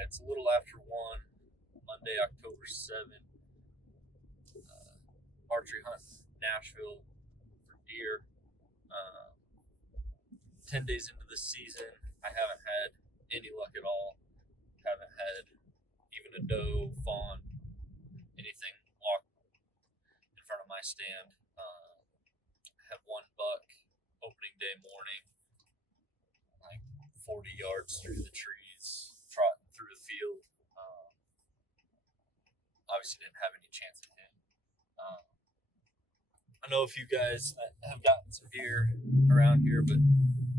Alright, it's a little after 1, Monday, October 7th. Archery hunt Nashville for deer. 10 days into the season, I haven't had any luck at all. Haven't had even a doe, fawn, anything walk in front of my stand. Had one buck opening day morning, like 40 yards through the trees, trotting through the field. Obviously didn't have any chance at him. I know a few guys that have gotten some deer around here, but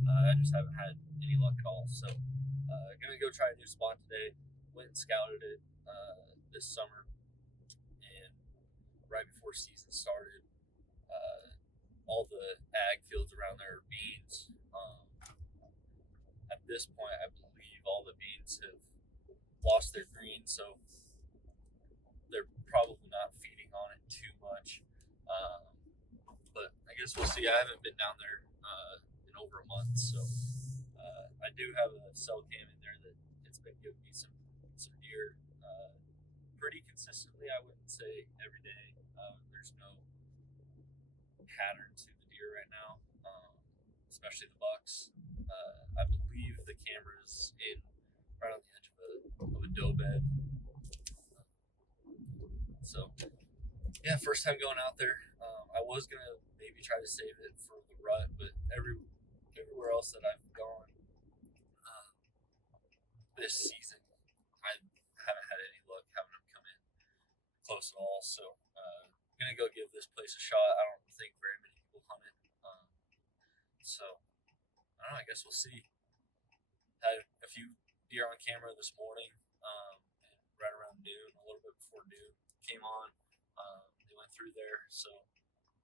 I just haven't had any luck at all. So gonna go try a new spot today. Went and scouted it this summer, and right before season started, all the ag fields around there are beans. At this point, I believe all the beans have lost their green, so they're probably not feeding on it too much. But I guess we'll see. I haven't been down there in over a month, so I do have a cell cam in there that it's been giving me some deer pretty consistently. I wouldn't say every day. There's no pattern to the deer right now, especially the bucks. I believe the camera's in right on the edge of a doe bed. So yeah, first time going out there. I was gonna maybe try to save it for the rut, but everywhere else that I've gone this season, I haven't had any luck having them come in close at all. So I'm gonna go give this place a shot. I don't think very many people hunt it, so I don't know. I guess we'll see. Had a few deer on camera this morning, and right around noon, a little bit before noon, came on. They went through there, so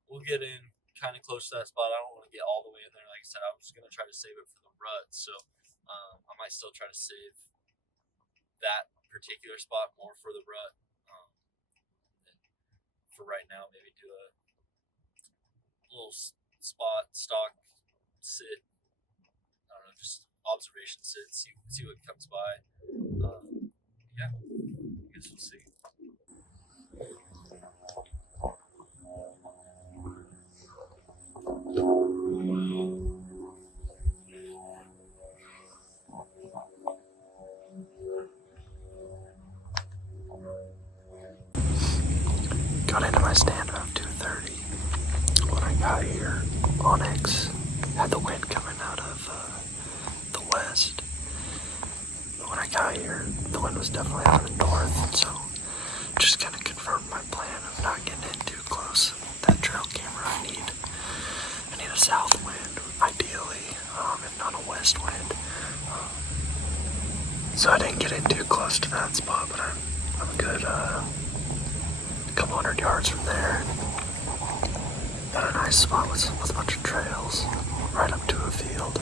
we'll get in kind of close to that spot. I don't want to get all the way in there. Like I said, I was going to try to save it for the rut, so I might still try to save that particular spot more for the rut. For right now, maybe do a little spot, stock, sit, I don't know, just observation sit, see what comes by. Yeah, I guess we'll see. Got into my stand about 2:30. When I got here, Onyx had the wind coming out of the west. But when I got here, the wind was definitely out of the north, so just kind of confirmed my plan of not getting in too close. That trail camera, I need a south wind, ideally, if not a west wind. So I didn't get in too close to that spot, but I'm a good couple 100 yards from there. Got a nice spot with a bunch of trails right up to a field.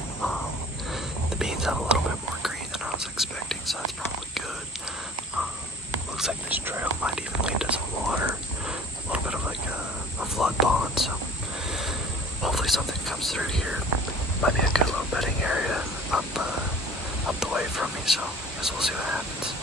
The beans have a little bit more green than I was expecting, so that's probably good. Looks like this trail might even lead to some water, a little bit of like a flood pond, so hopefully something comes through here. Might be a good little bedding area up the way from me, so I guess we'll see what happens.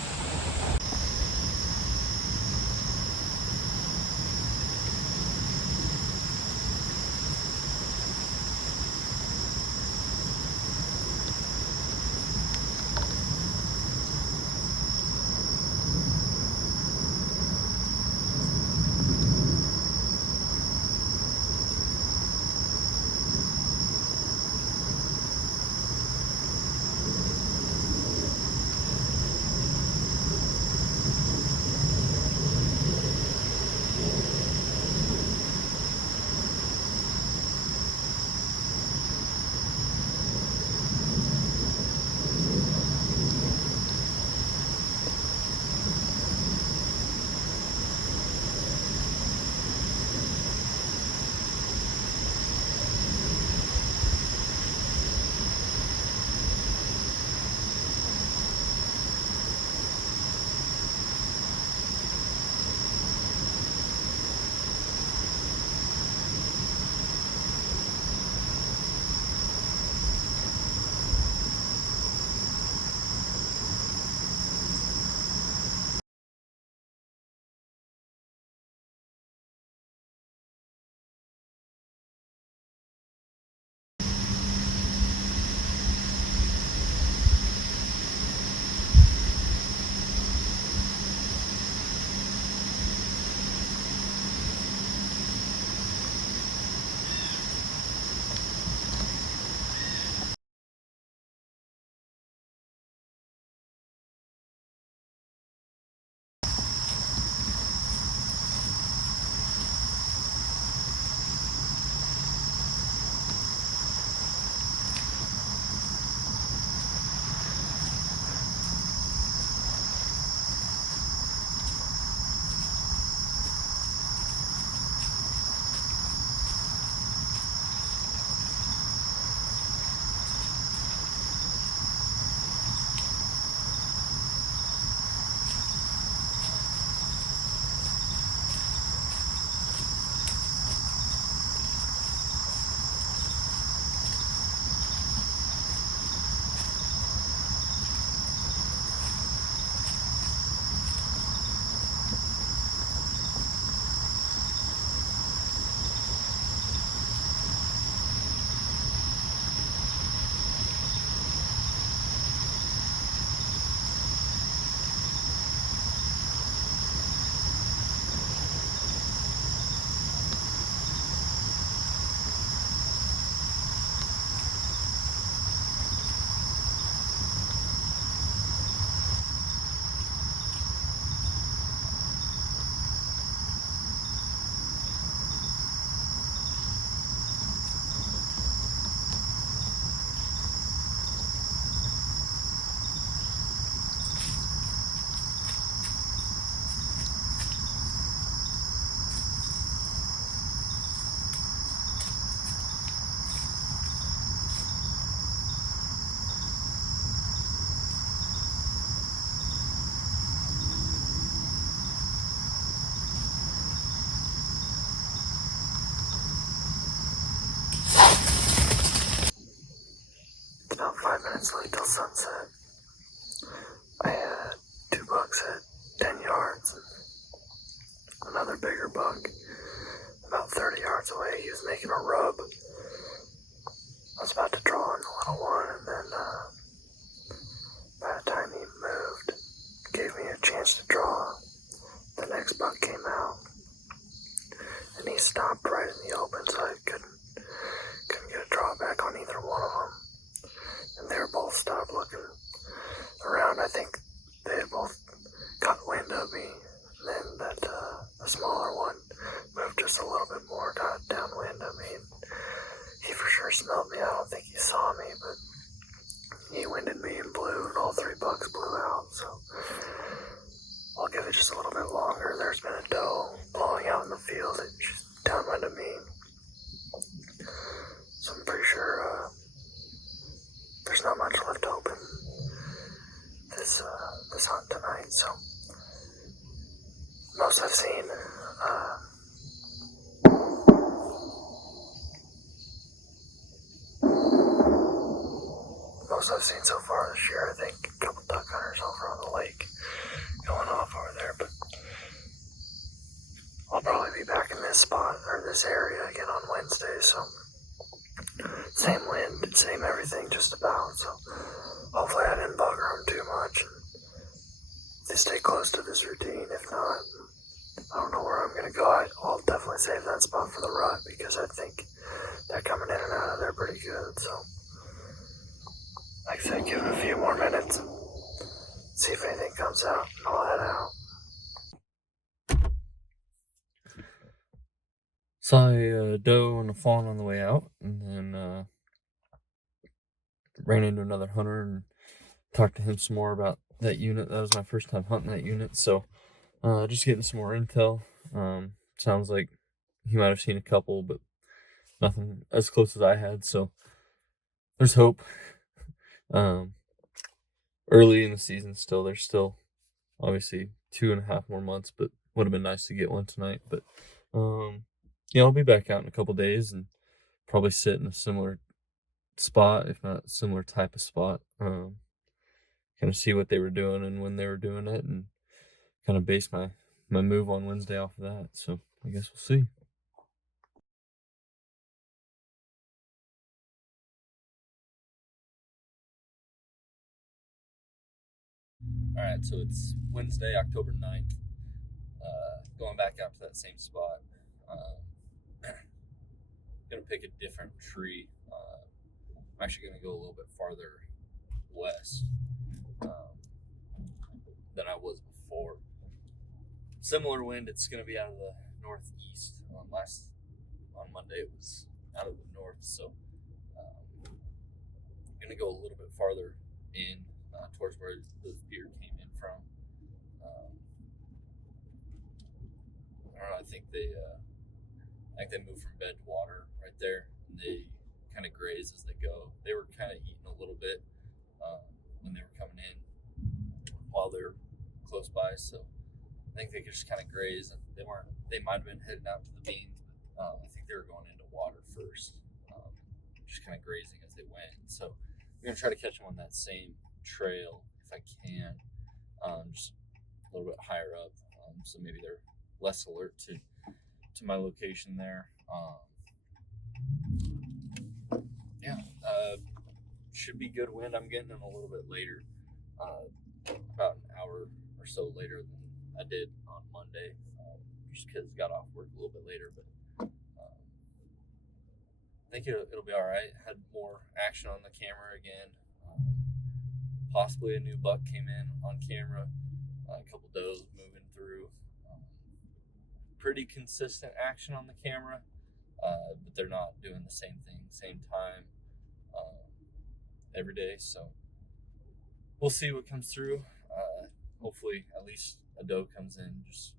till sunset. I had 2 bucks at 10 yards and another bigger buck about 30 yards away. He was making a rub. I was about to draw in the little one, and then by the time he moved, gave me a chance to draw, the next buck came out, and he stopped right in the open, so I couldn't get a drawback on either one of them. And they were both stopped looking around. I think they had both got wind of me, and then that the smaller one moved just a little bit more, got downwind of me, and he for sure smelled me. I don't think he saw me, but he winded me and blew, and all 3 bucks blew out, so I'll give it just a little bit longer. There's been a doe blowing out in the field, and she's downwind of me, so I'm pretty sure there's not much left open this hunt tonight. So most I've seen, so far this year. I think a couple duck hunters over on the lake going off over there, but I'll probably be back in this spot or this area again on Wednesday. So same wind, same everything, just about. So hopefully I didn't bugger them too much. They stay close to this routine. If not, I don't know where I'm going to go. I'll definitely save that spot for the rut because I think they're coming in and out of there pretty good. So, like I said, give it a few more minutes and see if anything comes out, and I'll head out. Saw a doe and a fawn on the way out, and then ran into another hunter and talked to him some more about that unit. That was my first time hunting that unit, so just getting some more intel. Sounds like he might have seen a couple, but nothing as close as I had, so there's hope. Early in the season still, there's still obviously 2.5 more months, but would have been nice to get one tonight. But yeah, I'll be back out in a couple days and probably sit in a similar spot, if not similar type of spot. Kind of see what they were doing and when they were doing it, and kind of base my move on Wednesday off of that. So I guess we'll see. All right, so it's Wednesday, October 9th. Going back out to that same spot. Gonna pick a different tree. I'm actually gonna go a little bit farther west than I was before. Similar wind. It's gonna be out of the northeast. On Monday it was out of the north, so I'm gonna go a little bit farther in towards where the deer came in from. I don't know. I think they move from bed to water right there, and they kind of graze as they go. They were kind of eating a little bit when they were coming in while they're close by, so I think they could just kind of graze, and they might have been heading out to the beans, but I think they were going into water first, just kind of grazing as they went. So I'm gonna try to catch them on that same trail if I can, just a little bit higher up, so maybe they're less alert to my location there. Should be good wind. I'm getting them a little bit later, about an hour or so later than I did on Monday, just because I got off work a little bit later. But I think it'll be all right. Had more action on the camera again. Possibly a new buck came in on camera. A couple does moving through. Pretty consistent action on the camera, but they're not doing the same thing, same time every day. So we'll see what comes through. Hopefully, at least a doe comes in. Just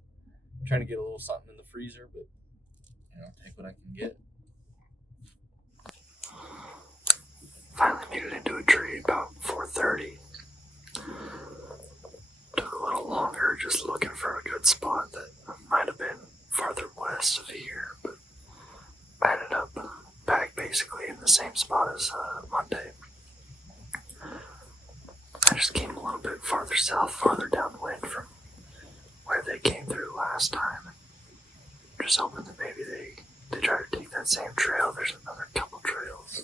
trying to get a little something in the freezer, but take what I can get. Finally made it into a tree about 4:30. Took a little longer, just looking for a good spot that might have been farther west of here, but I ended up back basically in the same spot as Monday. I just came a little bit farther south, farther downwind from where they came through last time. Just hoping that maybe they try to take that same trail. There's another couple trails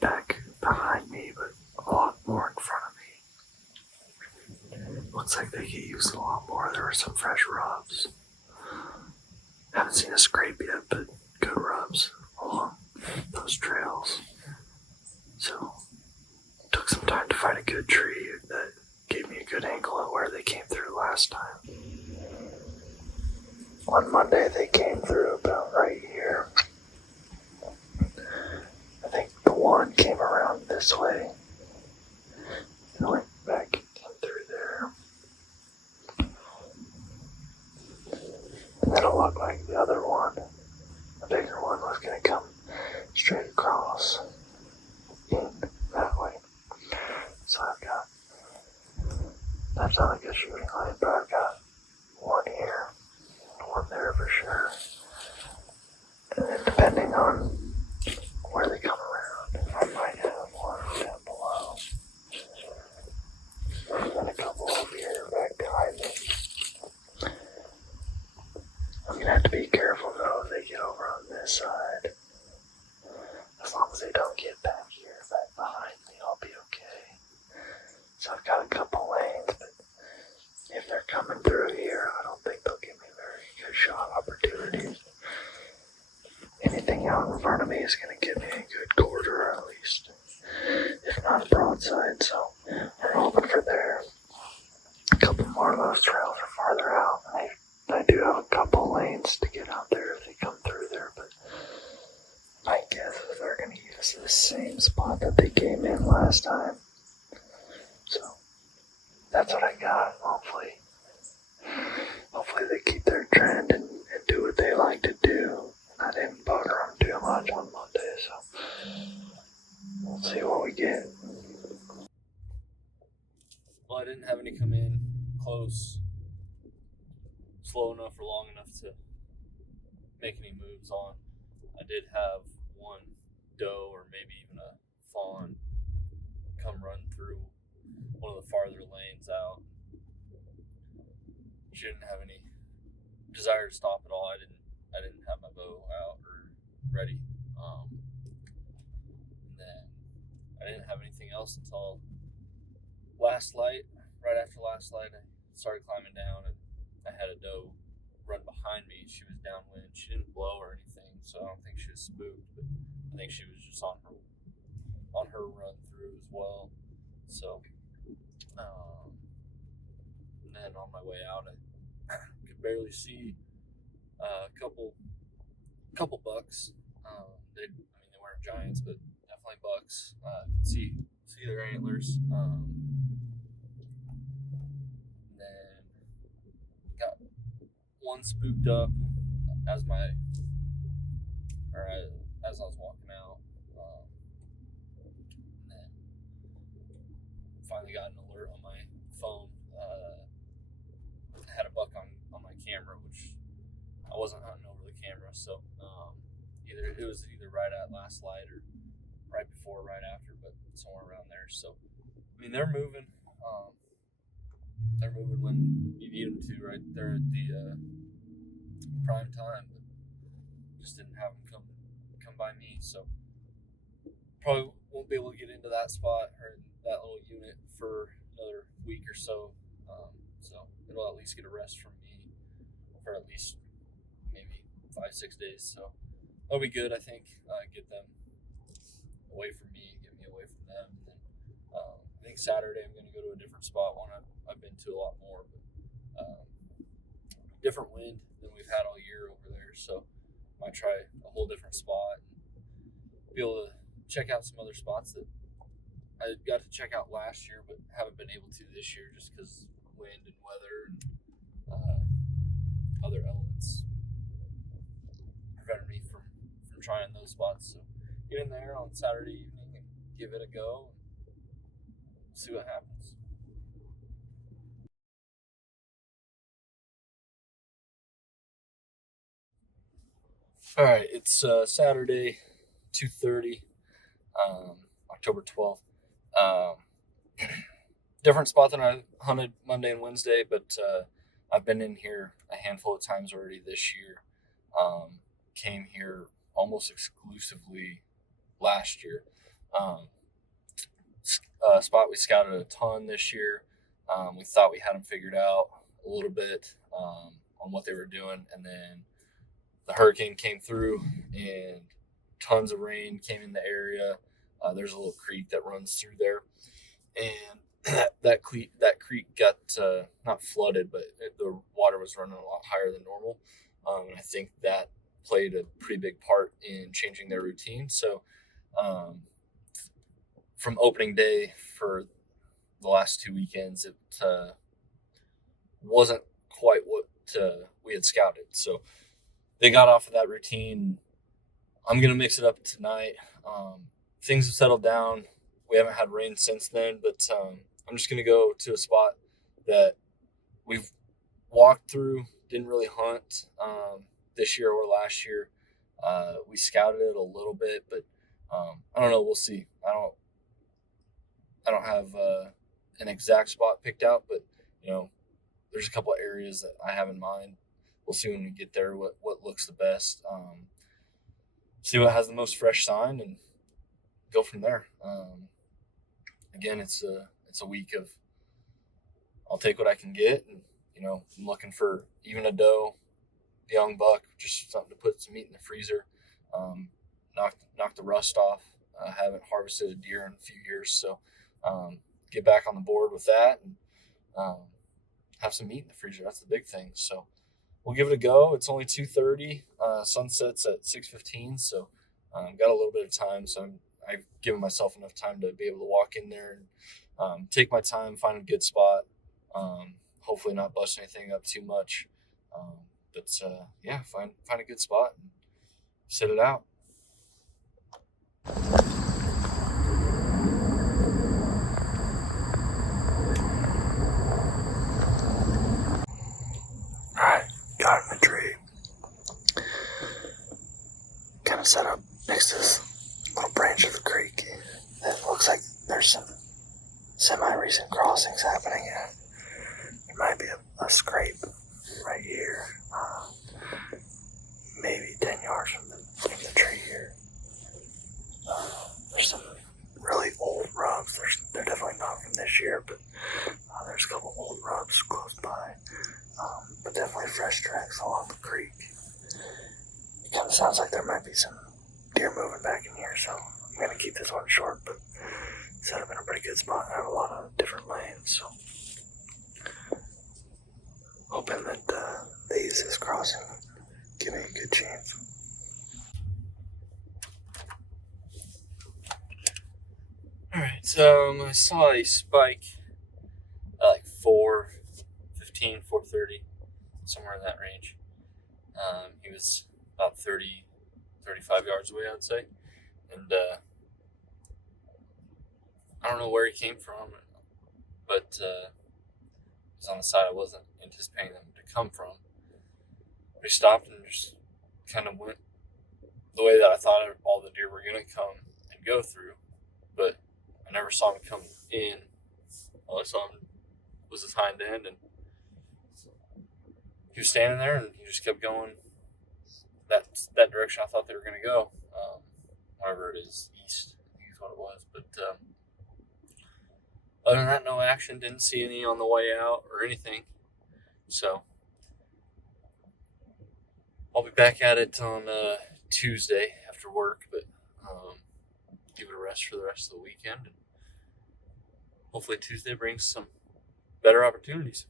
back behind me, but a lot more in front of me. Looks like they get used a lot more. There were some fresh rubs. Haven't seen a scrape yet, but good rubs along those trails. So took some time to find a good tree that gave me a good angle at where they came through last time. On Monday they came through about right here. I think the one came around this way and went back and came through there. And then it looked like the other one, the bigger one, was going to come straight across in that way. So that's not a good shooting line, but I've got one here, one there for sure. And then depending on where they come around, I might have one down below. And then a couple over here back behind me. I'm going to have to be careful though if they get over on this side. As long as they don't get back here, back behind me, I'll be okay. So I've got a couple lanes, but if they're coming through here, I don't think they'll give me very good shot opportunities. Anything out in front of me is going to give me a good quarter at least, if not a broadside, so we're hoping for there. A couple more of those trails are farther out. I do have a couple lanes to get out there if they come through there, but my guess is they're going to use the same spot that they came in last time. So that's what I got. Hopefully they keep their trend and do what they like to do. I didn't bugger them too much on Monday, so we'll see what we get. Well, I didn't have any come in close, slow enough or long enough to make any moves on. I did have one doe or maybe even a fawn come run through one of the farther lanes out. She didn't have any desire to stop at all. I didn't have my bow out or ready. And then I didn't have anything else until last light. Right after last light, I started climbing down and I had a doe run behind me. She was downwind. She didn't blow or anything, so I don't think she was spooked, but I think she was just on her run through as well. So and then on my way out, I could barely see a couple bucks. They weren't giants, but definitely bucks. Could see their antlers. And then got one spooked up as I was walking out. And then finally got an alert on my phone. I had a buck on my camera, which I wasn't hunting over the camera, so it was either right at last light or right before, right after, but somewhere around there. So they're moving. They're moving when you need them to, right? They're at the prime time, but just didn't have them come by me. So probably won't be able to get into that spot or that little unit for another week or so. So it'll at least get a rest from me for at least maybe 5-6 days. So that'll be good, I think. Get them away from me, get me away from them. And then I think Saturday I'm going to go to a different spot, one I've been to a lot more, but different wind than we've had all year over there. So I might try a whole different spot and be able to check out some other spots that I got to check out last year, but haven't been able to this year just because wind and weather and other elements prevented me from trying those spots. So get in there on Saturday evening and give it a go and see what happens. All right, it's Saturday, 2:30, October 12th. Different spot than I hunted Monday and Wednesday, but I've been in here a handful of times already this year. Came here almost exclusively last year. Spot we scouted a ton this year. We thought we had them figured out a little bit on what they were doing, and then the hurricane came through and tons of rain came in the area. There's a little creek that runs through there, and that creek got not flooded, but the water was running a lot higher than normal. And I think that played a pretty big part in changing their routine. So from opening day for the last 2 weekends, it wasn't quite what we had scouted. So they got off of that routine. I'm going to mix it up tonight. Things have settled down. We haven't had rain since then, but I'm just going to go to a spot that we've walked through, didn't really hunt this year or last year. We scouted it a little bit, but I don't know. We'll see. I don't have an exact spot picked out, but there's a couple of areas that I have in mind. We'll see when we get there what looks the best. See what has the most fresh sign and go from there. Again, it's a week of I'll take what I can get, and I'm looking for even a doe, young buck, just something to put some meat in the freezer, knock the rust off. I haven't harvested a deer in a few years, so get back on the board with that and have some meat in the freezer. That's the big thing. So we'll give it a go. It's only 2:30. Sunset's at 6:15, so got a little bit of time. So I've given myself enough time to be able to walk in there and take my time, find a good spot. Hopefully not bust anything up too much. But find a good spot and sit it out. Alright, got in the tree. Kind of set up next to this little branch of the creek. It looks like there's some semi-recent crossings happening. There might be a scrape right here, maybe 10 yards from the tree here. There's some really old rubs. They're definitely not from this year, but there's a couple old rubs close by. But definitely fresh tracks along the creek. It kind of sounds like there might be some deer moving back in here, so I'm going to keep this one short, but set up in a pretty good spot. I have a lot of different lanes, so hoping that they use this crossing, give me a good chance. All right, I saw a spike at like 4:15, 4:30, somewhere in that range. He was about 30, 35 yards away, I'd say. And I don't know where he came from, but it was on the side I wasn't anticipating them to come from. But he stopped and just kind of went the way that I thought all the deer were going to come and go through. But I never saw him come in. All I saw him was his hind end, and he was standing there, and he just kept going that direction I thought they were going to go. Whatever it is, east, I think is what it was. But other than that, no action. Didn't see any on the way out or anything. So I'll be back at it on Tuesday after work, but give it a rest for the rest of the weekend. And hopefully Tuesday brings some better opportunities.